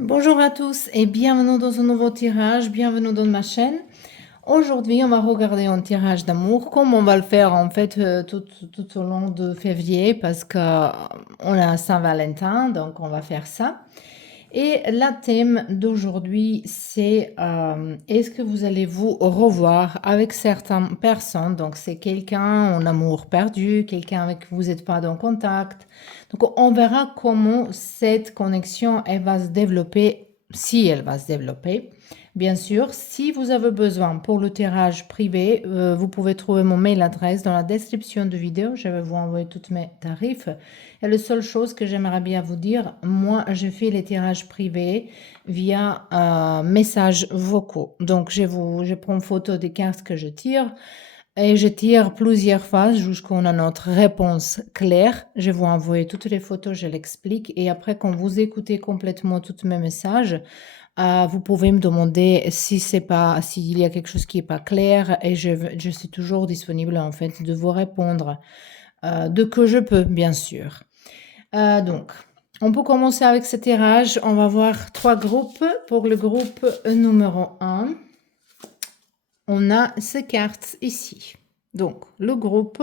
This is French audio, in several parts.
Bonjour à tous et bienvenue dans un nouveau tirage, bienvenue dans ma chaîne. Aujourd'hui, on va regarder un tirage d'amour, comme on va le faire en fait tout au long de février parce que on a Saint-Valentin, donc on va faire ça. Et la thème d'aujourd'hui, c'est est-ce que vous allez vous revoir avec certaines personnes? Donc c'est quelqu'un en amour perdu, quelqu'un avec qui vous n'êtes pas en contact. Donc on verra comment cette connexion elle va se développer, si elle va se développer. Bien sûr, si vous avez besoin pour le tirage privé, vous pouvez trouver mon mail adresse dans la description de vidéo. Je vais vous envoyer tous mes tarifs. Et la seule chose que j'aimerais bien vous dire, moi, je fais les tirages privés via messages vocaux. Donc, je prends photo des cartes que je tire et je tire plusieurs fois jusqu'on a notre réponse claire. Je vous envoie toutes les photos, je l'explique. Et après, quand vous écoutez complètement tous mes messages, vous pouvez me demander si c'est pas, s'il y a quelque chose qui est pas clair et je suis toujours disponible en fait de vous répondre de que je peux, bien sûr. Donc, on peut commencer avec ce tirage. On va voir 3 groupes. Pour le groupe numéro 1, on a ces cartes ici. Donc, le groupe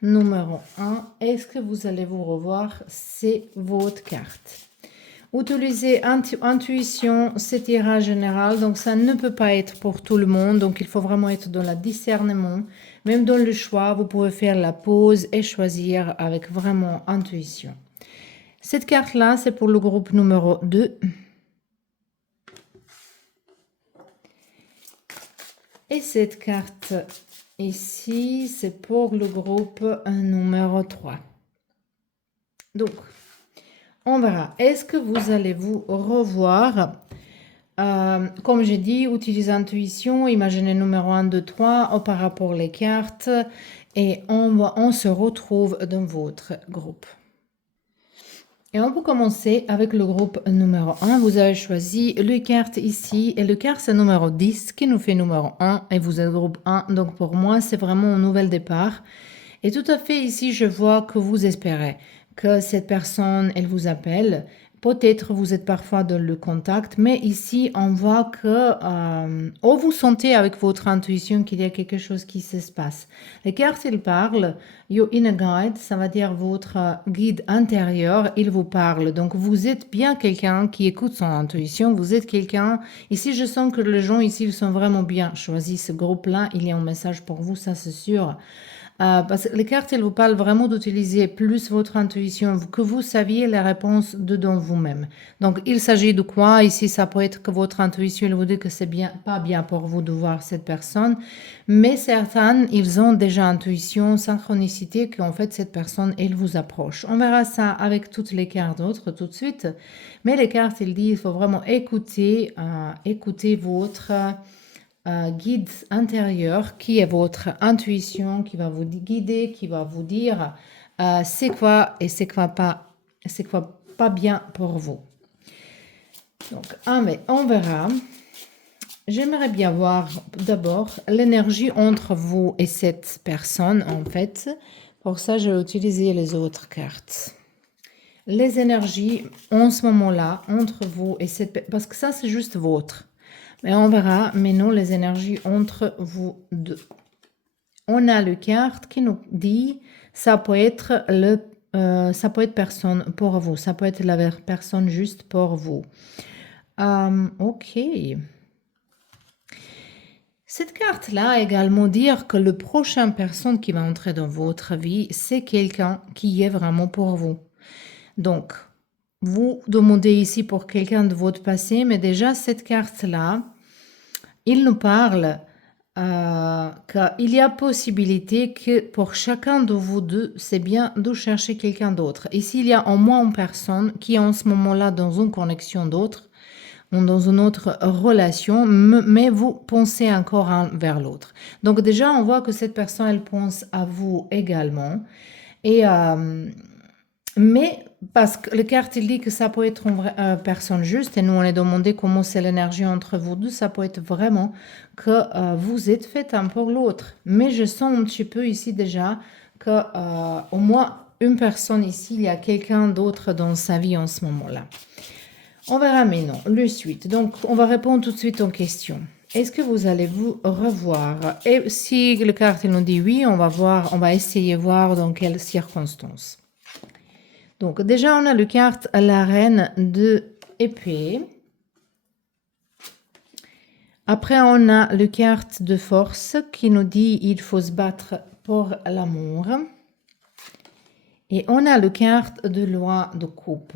numéro 1, est-ce que vous allez vous revoir? C'est votre carte. Utilisez intuition, c'est tirage général, donc ça ne peut pas être pour tout le monde, donc il faut vraiment être dans le discernement. Même dans le choix, vous pouvez faire la pause et choisir avec vraiment intuition. Cette carte-là, c'est pour le groupe numéro 2. Et cette carte ici, c'est pour le groupe numéro 3. Donc, on verra. Est-ce que vous allez vous revoir? Comme j'ai dit, utilisez intuition, imaginez numéro 1, 2, 3 par rapport aux cartes et on se retrouve dans votre groupe. Et on peut commencer avec le groupe numéro 1. Vous avez choisi le carte ici et le carte c'est numéro 10 qui nous fait numéro 1 et vous êtes groupe 1. Donc pour moi, c'est vraiment un nouvel départ. Et tout à fait ici, je vois que vous espérez que cette personne, elle vous appelle. Peut-être vous êtes parfois dans le contact, mais ici, on voit que ou vous sentez avec votre intuition qu'il y a quelque chose qui se passe. Les cartes, elles parlent. Your inner guide, ça veut dire votre guide intérieur, il vous parle. Donc, vous êtes bien quelqu'un qui écoute son intuition. Vous êtes quelqu'un... Ici, je sens que les gens ici, ils sont vraiment bien choisis. Ce groupe-là, il y a un message pour vous, ça c'est sûr. Parce que les cartes, elles vous parlent vraiment d'utiliser plus votre intuition, que vous saviez les réponses dedans vous-même. Donc, il s'agit de quoi? Ici, ça peut être que votre intuition elle vous dit que c'est bien, pas bien pour vous de voir cette personne, mais certains, ils ont déjà intuition, synchronicité, qu'en fait, cette personne, elle vous approche. On verra ça avec toutes les cartes d'autres tout de suite, mais les cartes, elles disent, il faut vraiment écouter, écouter votre guide intérieur qui est votre intuition, qui va vous guider, qui va vous dire c'est quoi et c'est quoi pas bien pour vous. Donc, mais on verra. J'aimerais bien voir d'abord l'énergie entre vous et cette personne, en fait. Pour ça, je vais utiliser les autres cartes. Les énergies en ce moment-là entre vous et cette personne, parce que ça, c'est juste votre. Mais on verra maintenant les énergies entre vous deux. On a le carte qui nous dit ça peut être ça peut être personne pour vous, ça peut être la personne juste pour vous. Ok. Cette carte-là également dire que le prochain personne qui va entrer dans votre vie, c'est quelqu'un qui est vraiment pour vous. Donc, vous demandez ici pour quelqu'un de votre passé, mais déjà cette carte-là, il nous parle qu'il y a possibilité que pour chacun de vous deux, c'est bien de chercher quelqu'un d'autre. Ici, il y a au moins une personne qui est en ce moment-là dans une connexion d'autre, ou dans une autre relation, mais vous pensez encore un vers l'autre. Donc déjà, on voit que cette personne, elle pense à vous également. Et mais parce que le carte il dit que ça peut être une personne juste et nous on est demandé comment c'est l'énergie entre vous deux, ça peut être vraiment que vous êtes fait un pour l'autre. Mais je sens un petit peu ici déjà que au moins une personne ici, il y a quelqu'un d'autre dans sa vie en ce moment-là. On verra maintenant le suite. Donc, on va répondre tout de suite aux questions. Est-ce que vous allez vous revoir? Et si le carte nous dit oui, on va essayer de voir dans quelles circonstances. Donc, déjà, on a le carte à la reine de épée. Après, on a le carte de force qui nous dit il faut se battre pour l'amour. Et on a le carte de loi de coupe.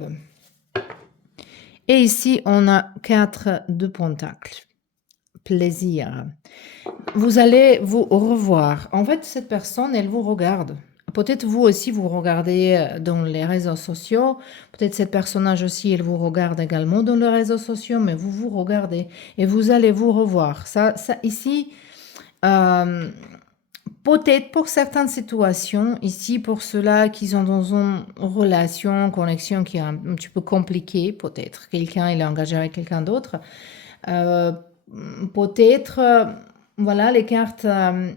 Et ici, on a 4 de pentacles. Plaisir. Vous allez vous revoir. En fait, cette personne, elle vous regarde. Peut-être vous aussi, vous regardez dans les réseaux sociaux. Peut-être cette personnage aussi, elle vous regarde également dans les réseaux sociaux, mais vous vous regardez et vous allez vous revoir. Ça ici, peut-être pour certaines situations, ici, pour ceux-là qui sont dans une relation, connexion qui est un petit peu compliquée, peut-être. Quelqu'un, il est engagé avec quelqu'un d'autre. Peut-être, voilà, les cartes,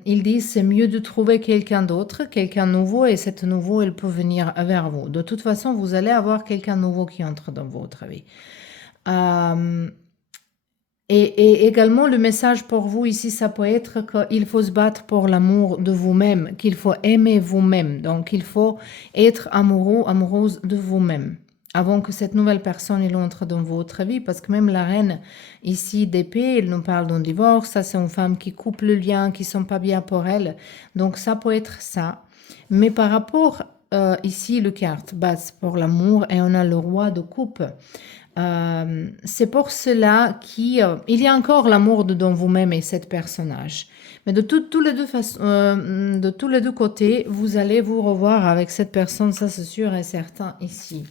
ils disent c'est mieux de trouver quelqu'un d'autre, quelqu'un nouveau, et cet nouveau, il peut venir vers vous. De toute façon, vous allez avoir quelqu'un nouveau qui entre dans votre vie. Et également, le message pour vous ici, ça peut être qu'il faut se battre pour l'amour de vous-même, qu'il faut aimer vous-même. Donc, il faut être amoureux, amoureuse de vous-même avant que cette nouvelle personne elle entre dans votre vie, parce que même la reine ici d'épée, elle nous parle d'un divorce, ça c'est une femme qui coupe le lien, qui ne sont pas bien pour elle, donc ça peut être ça. Mais par rapport ici, le carte basse pour l'amour, et on a le roi de coupe. C'est pour cela qu'il y a encore l'amour dedans vous-même et cet personnage. Mais de tous les deux côtés, vous allez vous revoir avec cette personne, ça c'est sûr et certain ici.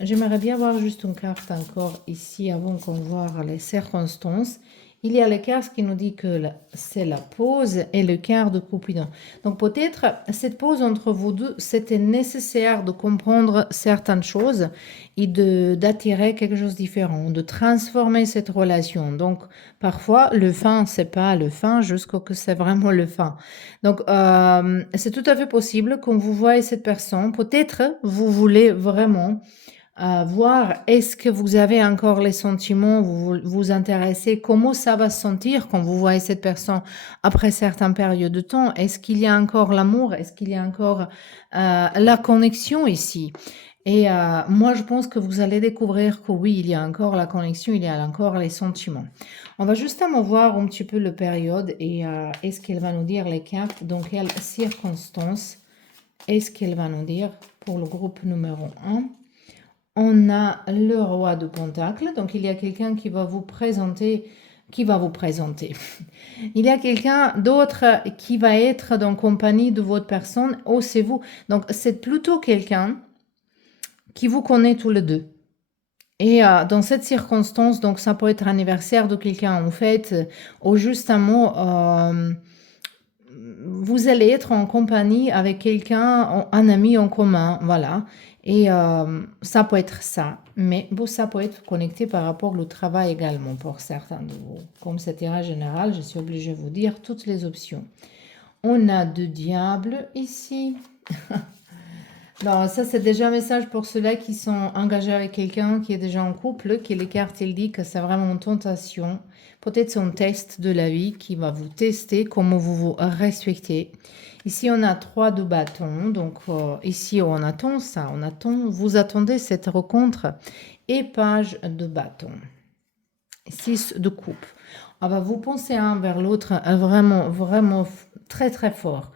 J'aimerais bien voir juste une carte encore ici avant qu'on voit les circonstances. Il y a le carte qui nous dit que c'est la pause et le quart de Cupidon. Donc peut-être cette pause entre vous deux, c'était nécessaire de comprendre certaines choses et d'attirer quelque chose de différent, de transformer cette relation. Donc parfois le fin, c'est pas le fin jusqu'au que c'est vraiment le fin. Donc c'est tout à fait possible quand vous voyez cette personne, peut-être vous voulez vraiment voir est-ce que vous avez encore les sentiments, vous vous intéressez, comment ça va se sentir quand vous voyez cette personne après certaines périodes de temps. Est-ce qu'il y a encore l'amour? Est-ce qu'il y a encore la connexion ici? Et moi, je pense que vous allez découvrir que oui, il y a encore la connexion, il y a encore les sentiments. On va justement voir un petit peu le période et est-ce qu'elle va nous dire les cartes, dans quelles circonstances est-ce qu'elle va nous dire pour le groupe numéro 1. On a le roi de Pentacle, donc il y a quelqu'un qui va vous présenter, il y a quelqu'un d'autre qui va être dans compagnie de votre personne, ou c'est vous. Donc c'est plutôt quelqu'un qui vous connaît tous les deux. Et dans cette circonstance, donc ça peut être anniversaire de quelqu'un en fait, ou justement, vous allez être en compagnie avec quelqu'un, un ami en commun, voilà. Et ça peut être ça, mais bon, ça peut être connecté par rapport au travail également pour certains de vous. Comme c'est tirage général, je suis obligée de vous dire toutes les options. On a deux diables ici. Non, ça c'est déjà un message pour ceux-là qui sont engagés avec quelqu'un qui est déjà en couple, qui les cartes, il dit que c'est vraiment une tentation. Peut-être c'est un test de la vie qui va vous tester comment vous vous respectez. Ici, on a 3 de bâtons. Donc, ici, on attend ça. Vous attendez cette rencontre. Et page de bâton. 6 de coupe. On va vous penser un vers l'autre vraiment, vraiment très, très fort.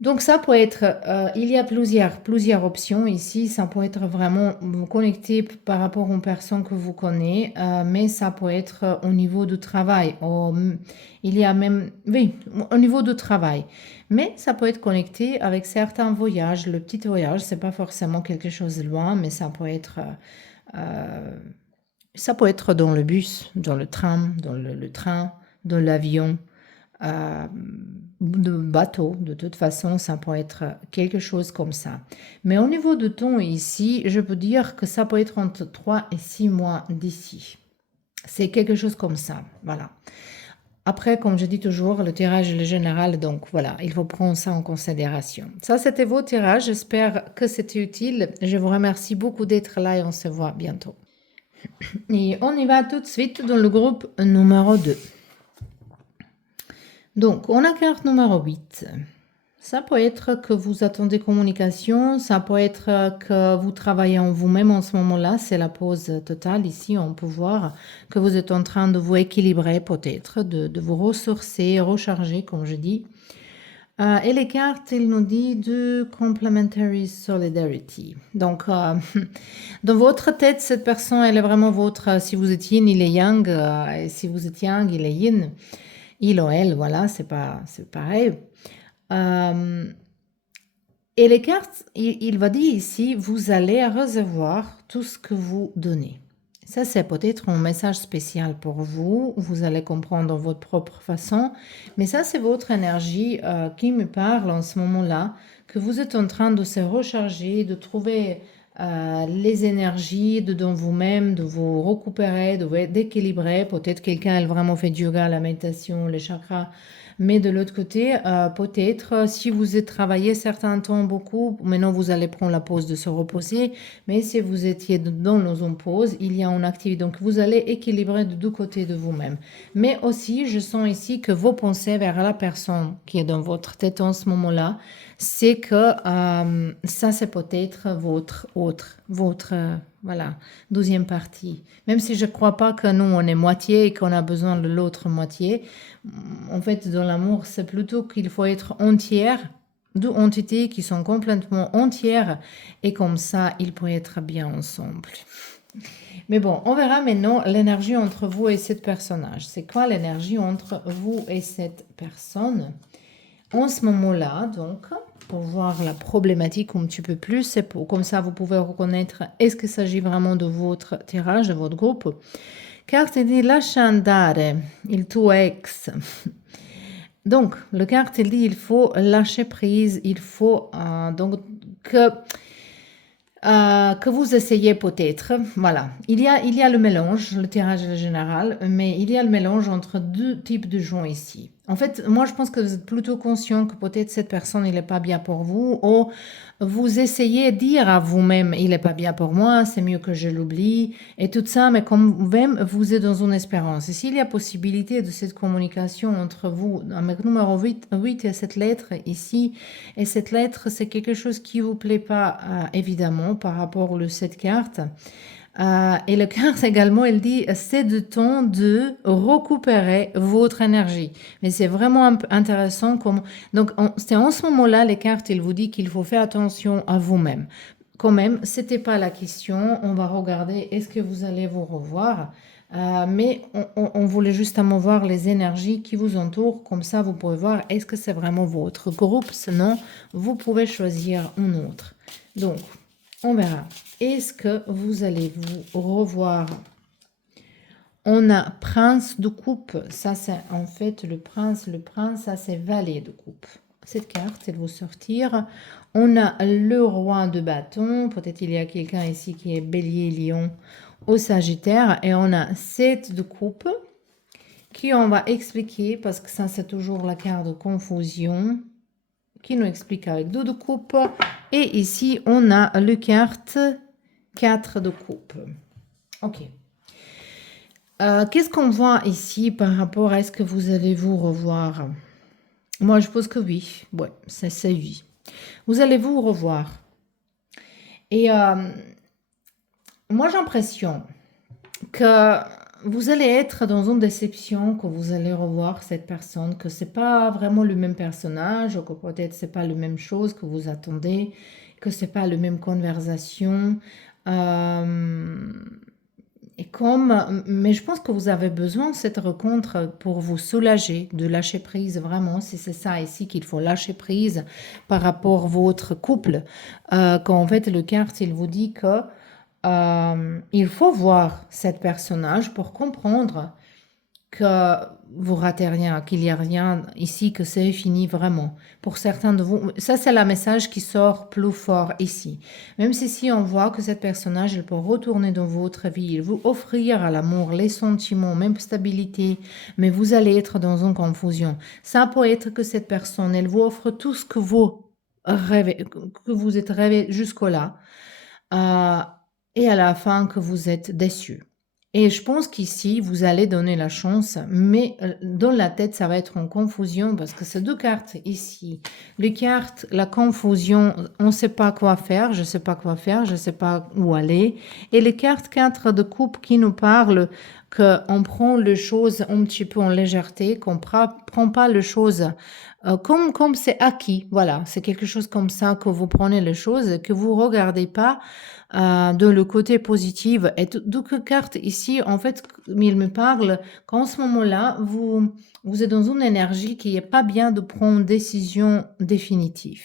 Donc ça peut être, il y a plusieurs options ici, ça peut être vraiment connecté par rapport aux personnes que vous connaissez, mais ça peut être au niveau du travail, il y a même, oui, au niveau du travail, mais ça peut être connecté avec certains voyages, le petit voyage, c'est pas forcément quelque chose de loin, mais ça peut être dans le bus, dans le tram, dans le train, dans l'avion, de bateau, de toute façon, ça peut être quelque chose comme ça. Mais au niveau de ton ici, je peux dire que ça peut être entre 3 et 6 mois d'ici. C'est quelque chose comme ça, voilà. Après, comme je dis toujours, le tirage est général, donc voilà, il faut prendre ça en considération. Ça, c'était vos tirages, j'espère que c'était utile. Je vous remercie beaucoup d'être là et on se voit bientôt. Et on y va tout de suite dans le groupe numéro 2. Donc, on a carte numéro 8. Ça peut être que vous attendez communication, ça peut être que vous travaillez en vous-même en ce moment-là, c'est la pause totale. Ici, on peut voir que vous êtes en train de vous équilibrer peut-être, de vous ressourcer, recharger, comme je dis. Et les cartes, il nous dit de complementary solidarity. Donc, dans votre tête, cette personne, elle est vraiment votre. Si vous êtes yin, il est yang. Et si vous êtes yang, il est yin. Il ou elle, voilà, c'est pareil. Et les cartes, il va dire ici, vous allez recevoir tout ce que vous donnez. Ça, c'est peut-être un message spécial pour vous. Vous allez comprendre de votre propre façon. Mais ça, c'est votre énergie qui me parle en ce moment-là, que vous êtes en train de se recharger, de trouver les énergies dedans vous-même, de vous récupérer, d'équilibrer. Peut-être quelqu'un a vraiment fait du yoga, la méditation, les chakras. Mais de l'autre côté, peut-être, si vous êtes travaillé certains temps beaucoup, maintenant vous allez prendre la pause de se reposer. Mais si vous étiez dans une pause, il y a une activité. Donc, vous allez équilibrer de deux côtés de vous-même. Mais aussi, je sens ici que vos pensées vers la personne qui est dans votre tête en ce moment-là, c'est que ça, c'est peut-être voilà, deuxième partie. Même si je ne crois pas que nous, on est moitié et qu'on a besoin de l'autre moitié, en fait, dans l'amour, c'est plutôt qu'il faut être entière, deux entités qui sont complètement entières, et comme ça, ils pourraient être bien ensemble. Mais bon, on verra maintenant l'énergie entre vous et cette personnage. C'est quoi l'énergie entre vous et cette personne en ce moment-là, donc, pour voir la problématique un petit peu plus, c'est comme ça vous pouvez reconnaître est-ce qu'il s'agit vraiment de votre tirage, de votre groupe. Carte dit lascia andare il tuo ex. Donc, le carte il dit il faut lâcher prise, il faut donc que vous essayez peut-être. Voilà, il y a le mélange, le tirage est général, mais il y a le mélange entre deux types de gens ici. En fait, moi, je pense que vous êtes plutôt conscient que peut-être cette personne, il n'est pas bien pour vous, ou vous essayez de dire à vous-même, il n'est pas bien pour moi, c'est mieux que je l'oublie, et tout ça, mais quand même, vous êtes dans une espérance. Et s'il y a possibilité de cette communication entre vous, avec numéro 8, il y a cette lettre ici, et cette lettre, c'est quelque chose qui ne vous plaît pas, évidemment, par rapport aux 7 cartes. Et le carte également, elle dit, c'est le temps de récupérer votre énergie. Mais c'est vraiment intéressant. Donc, c'est en ce moment-là, les cartes, elles vous disent qu'il faut faire attention à vous-même. Quand même, ce n'était pas la question. On va regarder, est-ce que vous allez vous revoir? Mais on voulait justement voir les énergies qui vous entourent. Comme ça, vous pouvez voir, est-ce que c'est vraiment votre groupe? Sinon, vous pouvez choisir un autre. Donc, on verra. Est-ce que vous allez vous revoir? On a prince de coupe. Ça, c'est en fait le prince. Le prince, ça, c'est valet de coupe. Cette carte, elle va sortir. On a le roi de bâton. Peut-être il y a quelqu'un ici qui est bélier, lion au sagittaire. Et on a 7 de coupe qui on va expliquer parce que ça, c'est toujours la carte de confusion qui nous explique avec 2 de coupe. Et ici, on a le carte 4 de coupe. Ok. Qu'est-ce qu'on voit ici par rapport à est-ce que vous allez vous revoir? Moi, je pense que oui. Ouais, c'est oui. Vous allez vous revoir. Et moi, j'ai l'impression que vous allez être dans une déception, que vous allez revoir cette personne, que c'est pas vraiment le même personnage, ou que peut-être c'est pas la même chose que vous attendez, que c'est pas la même conversation. Mais je pense que vous avez besoin de cette rencontre pour vous soulager, de lâcher prise, vraiment. Si c'est ça ici qu'il faut lâcher prise par rapport à votre couple. Quand en fait le carte, il vous dit que il faut voir cette personnage pour comprendre que vous ratez rien, qu'il n'y a rien ici, que c'est fini vraiment. Pour certains de vous, ça c'est le message qui sort plus fort ici. Même si on voit que cette personnage, elle peut retourner dans votre vie, il vous offrir à l'amour les sentiments, même stabilité, mais vous allez être dans une confusion. Ça peut être que cette personne, elle vous offre tout ce que vous rêvez, que vous êtes rêvé jusqu'au là. et à la fin que vous êtes déçu. Et je pense qu'ici, vous allez donner la chance, mais dans la tête, ça va être en confusion parce que ces deux cartes ici, les cartes, la confusion, on ne sait pas quoi faire, je ne sais pas quoi faire, je ne sais pas où aller. Et les cartes 4 de coupe qui nous parlent qu'on prend les choses un petit peu en légèreté, qu'on ne prend pas les choses comme c'est acquis. Voilà, c'est quelque chose comme ça que vous prenez les choses, que vous ne regardez pas de le côté positif. Et d'autres cartes ici, en fait, il me parle qu'en ce moment-là, vous êtes dans une énergie qui n'est pas bien de prendre une décision définitive.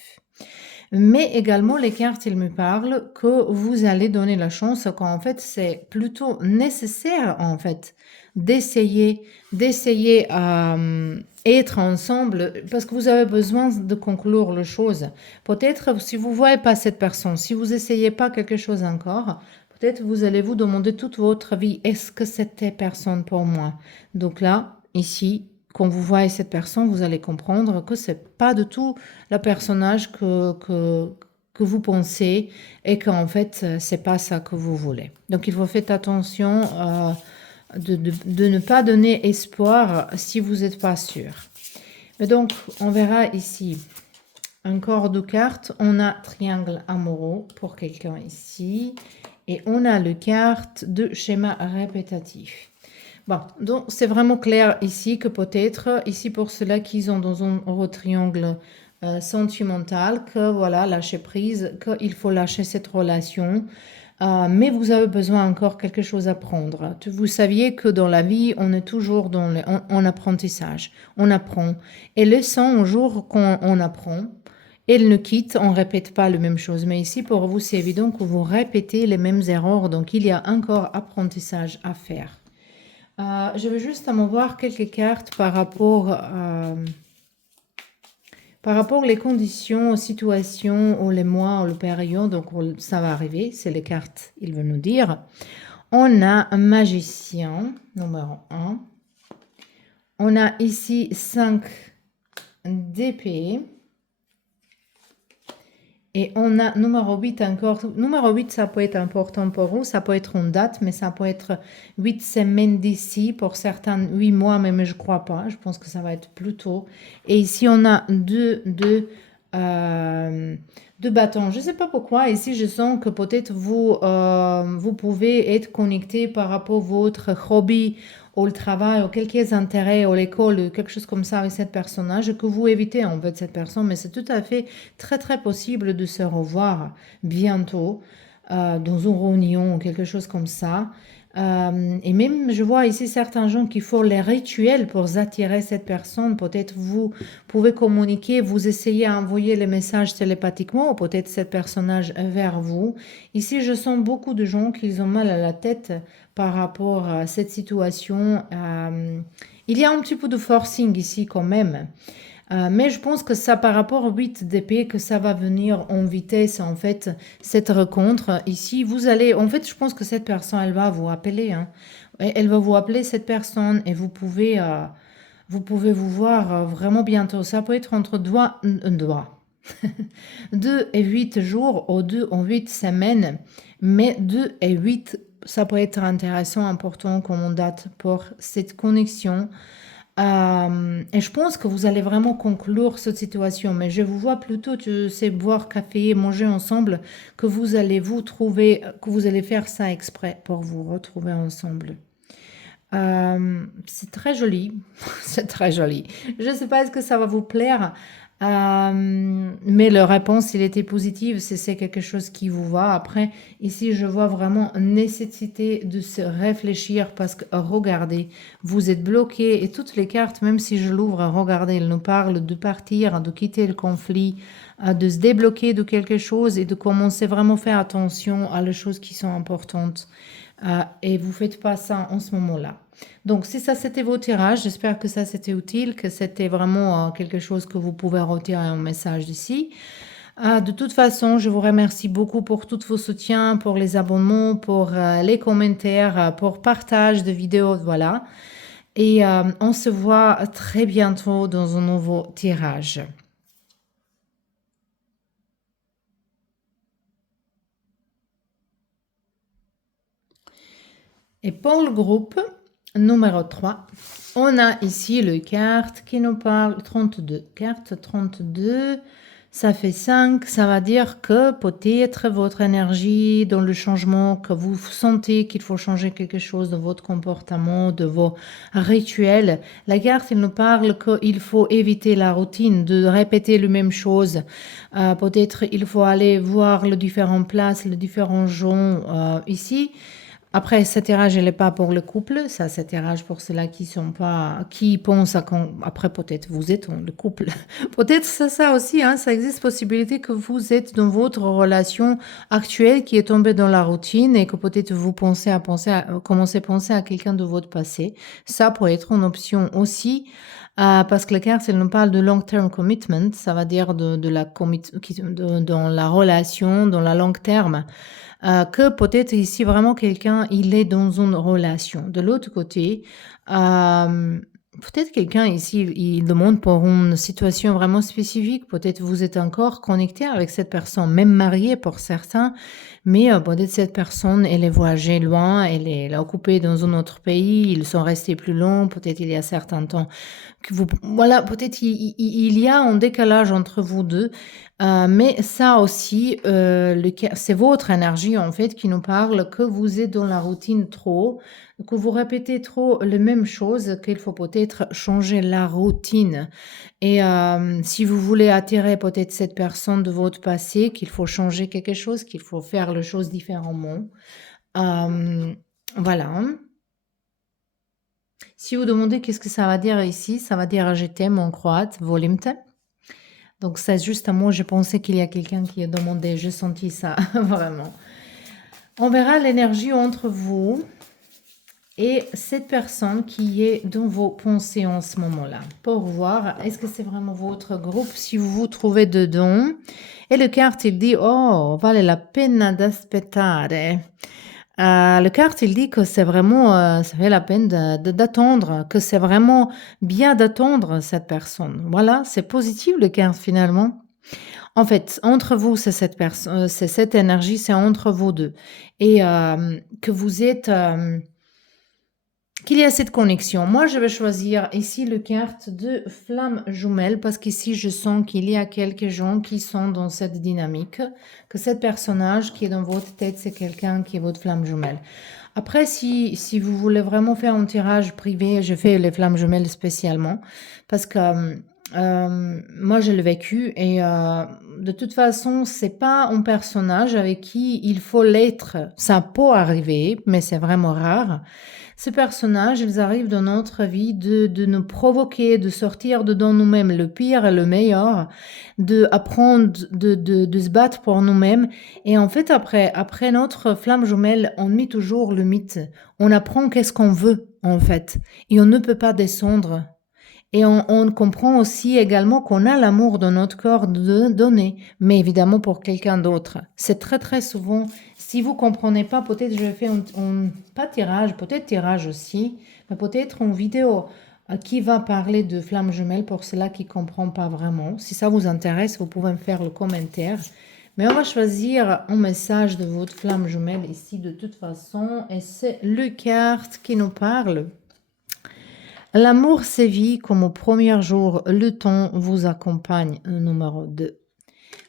Mais également, les cartes, il me parlent que vous allez donner la chance, qu'en fait, c'est plutôt nécessaire, en fait, d'essayer être ensemble parce que vous avez besoin de conclure les choses. Peut-être si vous ne voyez pas cette personne, si vous essayez pas quelque chose encore, peut-être vous allez vous demander toute votre vie, est-ce que c'était personne pour moi? Donc là, ici, quand vous voyez cette personne, vous allez comprendre que c'est pas du tout le personnage que vous pensez et qu'en fait, c'est pas ça que vous voulez. Donc, il faut faire attention de ne pas donner espoir si vous n'êtes pas sûr. Mais donc, on verra ici encore deux cartes. On a triangle amoureux pour quelqu'un ici. Et on a le carte de schéma répétitif. Bon, donc c'est vraiment clair ici que peut-être, ici pour ceux-là qui sont dans un triangle sentimental, que voilà, lâcher prise, qu'il faut lâcher cette relation. Mais vous avez besoin encore quelque chose à prendre. Vous saviez que dans la vie, on est toujours en apprentissage. On apprend. Et le 100 jours qu'on apprend, elle ne quitte, on ne répète pas la même chose. Mais ici, pour vous, c'est évident que vous répétez les mêmes erreurs. Donc, il y a encore apprentissage à faire. Je vais juste à me voir quelques cartes par rapport aux conditions, aux situations, aux les mois, aux les périodes. Donc, ça va arriver. C'est les cartes, il veut nous dire. On a un magicien, numéro 1. On a ici 5 d'épée. Et on a numéro 8 encore. Numéro 8, ça peut être important pour vous. Ça peut être une date, mais ça peut être 8 semaines d'ici. Pour certains, 8 mois, mais je ne crois pas. Je pense que ça va être plus tôt. Et ici, on a deux bâtons. Je ne sais pas pourquoi. Ici, je sens que peut-être vous pouvez être connecté par rapport à votre hobby, au travail, ou quelques intérêts, ou l'école, quelque chose comme ça avec cette personnage, que vous évitez en fait cette personne. Mais c'est tout à fait très très possible de se revoir bientôt dans une réunion ou quelque chose comme ça. Et même, je vois ici certains gens qui font les rituels pour attirer cette personne. Peut-être vous pouvez communiquer, vous essayez à envoyer les messages télépathiquement, ou peut-être cet personnage vers vous. Ici, je sens beaucoup de gens qui ont mal à la tête par rapport à cette situation. Il y a un petit peu de forcing ici quand même. Mais je pense que ça, par rapport au 8 d'épée, que ça va venir en vitesse, en fait, cette rencontre. Ici, vous allez, en fait, je pense que cette personne, elle va vous appeler. Hein. Elle va vous appeler, cette personne, et vous pouvez vous voir vraiment bientôt. Ça peut être entre 2 et 8 jours ou 2 ou 8 semaines, mais 2 et 8, ça peut être intéressant, important comme date pour cette connexion. Et je pense que vous allez vraiment conclure cette situation, mais je vous vois plutôt, tu sais, boire café, manger ensemble, que vous allez vous trouver, que vous allez faire ça exprès pour vous retrouver ensemble. C'est très joli, c'est très joli. Je ne sais pas est-ce que ça va vous plaire, mais la réponse, il était positive, c'est quelque chose qui vous va. Après, ici, je vois vraiment nécessité de se réfléchir parce que regardez, vous êtes bloqué et toutes les cartes, même si je l'ouvre, regardez, elles nous parlent de partir, de quitter le conflit, de se débloquer de quelque chose et de commencer vraiment à faire attention à les choses qui sont importantes. Et vous ne faites pas ça en ce moment-là. Donc, si ça c'était vos tirages, j'espère que ça c'était utile, que c'était vraiment quelque chose que vous pouvez retirer un message d'ici. De toute façon, je vous remercie beaucoup pour tous vos soutiens, pour les abonnements, pour les commentaires, pour partage de vidéos, voilà. Et on se voit très bientôt dans un nouveau tirage. Et pour le groupe numéro 3, on a ici le carte qui nous parle 32. Carte 32, ça fait 5, ça va dire que peut-être votre énergie dans le changement, que vous sentez qu'il faut changer quelque chose de votre comportement, de vos rituels. La carte, il nous parle qu'il faut éviter la routine, de répéter les mêmes choses. Peut-être il faut aller voir les différentes places, les différents gens ici. Après, cet tirage, elle n'est pas pour le couple, ça, cet tirage pour ceux-là qui sont pas, qui pensent à quand, après, peut-être vous êtes le couple. Peut-être c'est ça aussi, hein, ça existe possibilité que vous êtes dans votre relation actuelle qui est tombée dans la routine et que peut-être vous commencez à penser à quelqu'un de votre passé. Ça pourrait être une option aussi. Parce que la carte, elle nous parle de long-term commitment, ça va dire dans la relation, dans la long terme. Que peut-être ici vraiment quelqu'un, il est dans une relation. De l'autre côté, peut-être quelqu'un ici, il demande pour une situation vraiment spécifique. Peut-être vous êtes encore connecté avec cette personne, même marié pour certains, mais peut-être cette personne, elle est voyagée loin, elle est occupée dans un autre pays, ils sont restés plus long, peut-être il y a certains temps que vous, voilà, peut-être il y a un décalage entre vous deux. Mais ça aussi, c'est votre énergie en fait qui nous parle que vous êtes dans la routine trop, que vous répétez trop les mêmes choses, qu'il faut peut-être changer la routine. Et si vous voulez attirer peut-être cette personne de votre passé, qu'il faut changer quelque chose, qu'il faut faire les choses différemment. Voilà. Si vous demandez qu'est-ce que ça va dire ici, ça va dire je t'aime en croate, volim te. Donc c'est juste à moi, je pensais qu'il y a quelqu'un qui a demandé, j'ai senti ça, vraiment. On verra l'énergie entre vous et cette personne qui est dans vos pensées en ce moment-là. Pour voir, est-ce que c'est vraiment votre groupe, si vous vous trouvez dedans. Et le carte, il dit, oh, vale la pena d'aspettare. Le carte, il dit que c'est vraiment, ça fait la peine d'attendre, que c'est vraiment bien d'attendre cette personne. Voilà, c'est positif le carte finalement. En fait, entre vous, c'est cette personne, c'est cette énergie, c'est entre vous deux. Et que vous êtes, qu'il y a cette connexion. Moi, je vais choisir ici le carte de flamme jumelle parce qu'ici, je sens qu'il y a quelques gens qui sont dans cette dynamique, que cet personnage qui est dans votre tête, c'est quelqu'un qui est votre flamme jumelle. Après, si vous voulez vraiment faire un tirage privé, je fais les flammes jumelles spécialement parce que moi, je l'ai vécu et de toute façon, c'est pas un personnage avec qui il faut l'être. Ça peut arriver, mais c'est vraiment rare. Ces personnages, ils arrivent dans notre vie de nous provoquer, de sortir de dans nous-mêmes le pire et le meilleur, de apprendre de se battre pour nous-mêmes. Et en fait, après notre flamme jumelle, on met toujours le mythe. On apprend qu'est-ce qu'on veut, en fait. Et on ne peut pas descendre. Et on comprend aussi également qu'on a l'amour dans notre corps de donner, mais évidemment pour quelqu'un d'autre. C'est très très souvent, si vous comprenez pas, peut-être je vais faire pas tirage, peut-être tirage aussi, mais peut-être une vidéo qui va parler de flamme jumelle pour ceux-là qui ne comprennent pas vraiment. Si ça vous intéresse, vous pouvez me faire le commentaire. Mais on va choisir un message de votre flamme jumelle ici de toute façon, et c'est le carte qui nous parle. L'amour sévit comme au premier jour, le temps vous accompagne, numéro 2.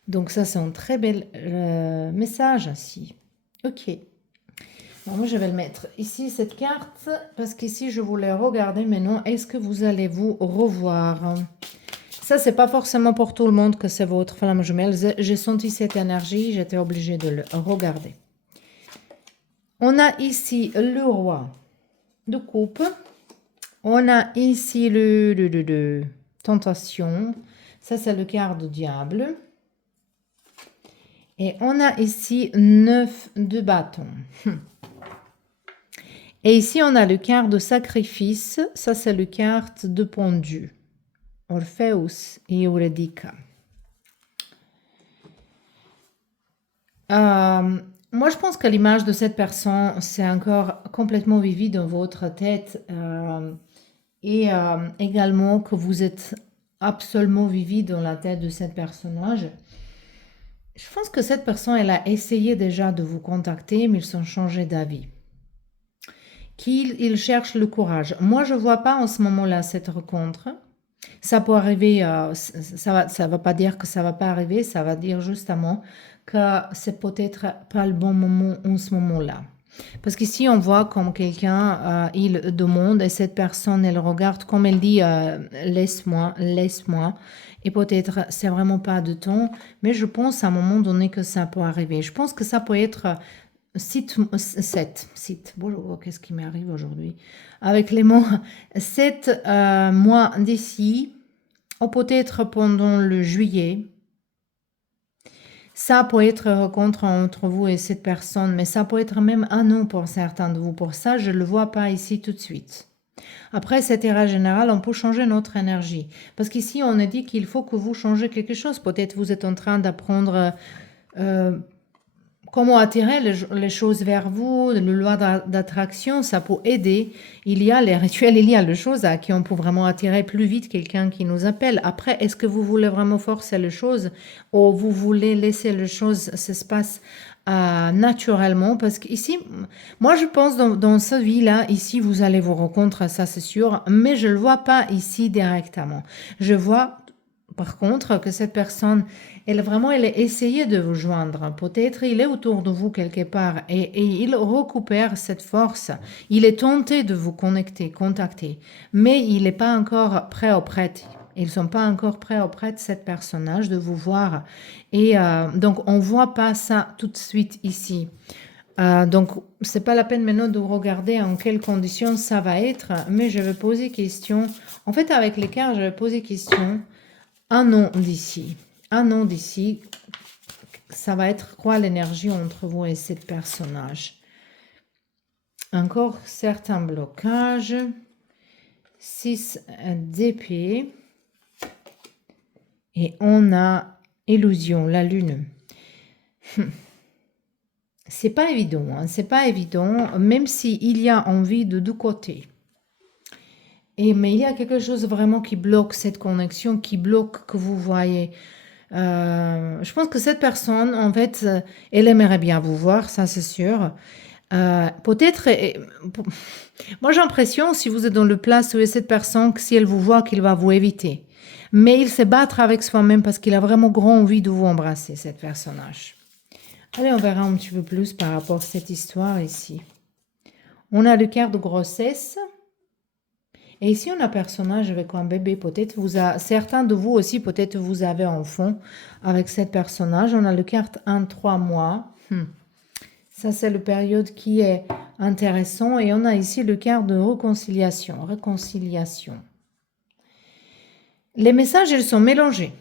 Donc ça, c'est un très bel message ici. Ok. Alors moi, je vais le mettre ici, cette carte, parce qu'ici, je voulais regarder maintenant, est-ce que vous allez vous revoir? Ça, c'est pas forcément pour tout le monde que c'est votre flamme jumelle. J'ai senti cette énergie, j'étais obligée de le regarder. On a ici le roi de coupe. On a ici le tentation. Ça, c'est le quart de diable. Et on a ici 9 de bâton. Et ici, on a le quart de sacrifice. Ça, c'est le quart de pendu. Orpheus et Eurydica. Moi, je pense que l'image de cette personne, c'est encore complètement vivie dans votre tête. Et également que vous êtes absolument vivi dans la tête de cette personnage. Je pense que cette personne, elle a essayé déjà de vous contacter, mais ils ont changé d'avis. qu'il cherche le courage. Moi, je ne vois pas en ce moment-là cette rencontre. Ça peut arriver, ça va pas dire que ça va pas arriver, ça va dire justement que c'est peut-être pas le bon moment en ce moment-là. Parce qu'ici, on voit comme quelqu'un, il demande et cette personne, elle regarde comme elle dit, laisse-moi, laisse-moi. Et peut-être c'est vraiment pas de temps, mais je pense à un moment donné que ça peut arriver. Je pense que ça peut être site, bonjour, qu'est-ce qui m'arrive aujourd'hui? Avec les mots, 7 mois d'ici, ou peut-être pendant le juillet. Ça peut être rencontre entre vous et cette personne, mais ça peut être même un an pour certains de vous. Pour ça, je ne le vois pas ici tout de suite. Après cette ère générale, on peut changer notre énergie. Parce qu'ici, on a dit qu'il faut que vous changez quelque chose. Peut-être vous êtes en train d'apprendre comment attirer les choses vers vous, le loi d'attraction, ça peut aider. Il y a les rituels, il y a les choses à qui on peut vraiment attirer plus vite quelqu'un qui nous appelle. Après, est-ce que vous voulez vraiment forcer les choses ou vous voulez laisser les choses se passer naturellement? Parce qu'ici, moi je pense dans cette vie-là, ici vous allez vous rencontrer, ça c'est sûr, mais je ne le vois pas ici directement. Je vois par contre que cette personne elle a essayé de vous joindre. Peut-être il est autour de vous quelque part et il récupère cette force. Il est tenté de vous contacter, mais il n'est pas encore prêt ou prête. Ils ne sont pas encore prêts ou prêtes, cet personnage, de vous voir. Et donc, on ne voit pas ça tout de suite ici. Donc, ce n'est pas la peine maintenant de regarder en quelles conditions ça va être, mais je vais poser question. En fait, avec les cartes, je vais poser question. Un an d'ici. Un an d'ici, ça va être quoi l'énergie entre vous et ce personnage? Encore certains blocages. 6 d'épée. Et on a illusion, la lune. C'est pas évident, hein, c'est pas évident, même s'il y a envie de deux côtés. Mais il y a quelque chose vraiment qui bloque cette connexion, qui bloque que vous voyez. Je pense que cette personne, en fait, elle aimerait bien vous voir, ça c'est sûr. Peut-être, moi j'ai l'impression, si vous êtes dans le place où est cette personne, que si elle vous voit, qu'il va vous éviter. Mais il se battre avec soi-même parce qu'il a vraiment grand envie de vous embrasser, cet personnage. Allez, on verra un petit peu plus par rapport à cette histoire ici. On a le carte de grossesse. Et ici, on a un personnage avec un bébé. Peut-être certains de vous aussi, peut-être vous avez un enfant avec cette personnage. On a le carte 1-3 mois. Ça, c'est la période qui est intéressant. Et on a ici le carte de réconciliation. Réconciliation. Les messages, ils sont mélangés.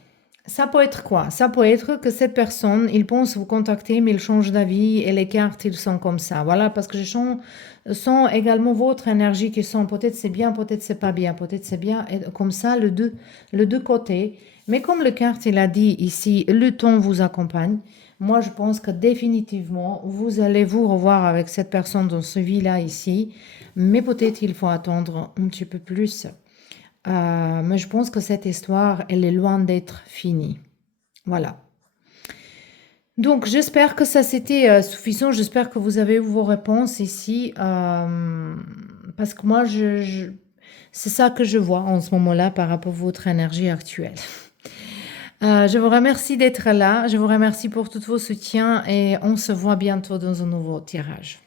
Ça peut être quoi? Ça peut être que cette personne, il pense vous contacter, mais il change d'avis et les cartes, ils sont comme ça. Voilà, parce que je sens également votre énergie qui sont peut-être c'est bien, peut-être c'est pas bien, peut-être c'est bien, et comme ça, le deux côtés. Mais comme le carte, il a dit ici, le temps vous accompagne. Moi, je pense que définitivement, vous allez vous revoir avec cette personne dans ce vie-là ici. Mais peut-être il faut attendre un petit peu plus. Mais je pense que cette histoire, elle est loin d'être finie. Voilà. Donc, j'espère que ça c'était suffisant. J'espère que vous avez eu vos réponses ici. Parce que moi, c'est ça que je vois en ce moment-là par rapport à votre énergie actuelle. Je vous remercie d'être là. Je vous remercie pour tous vos soutiens et on se voit bientôt dans un nouveau tirage.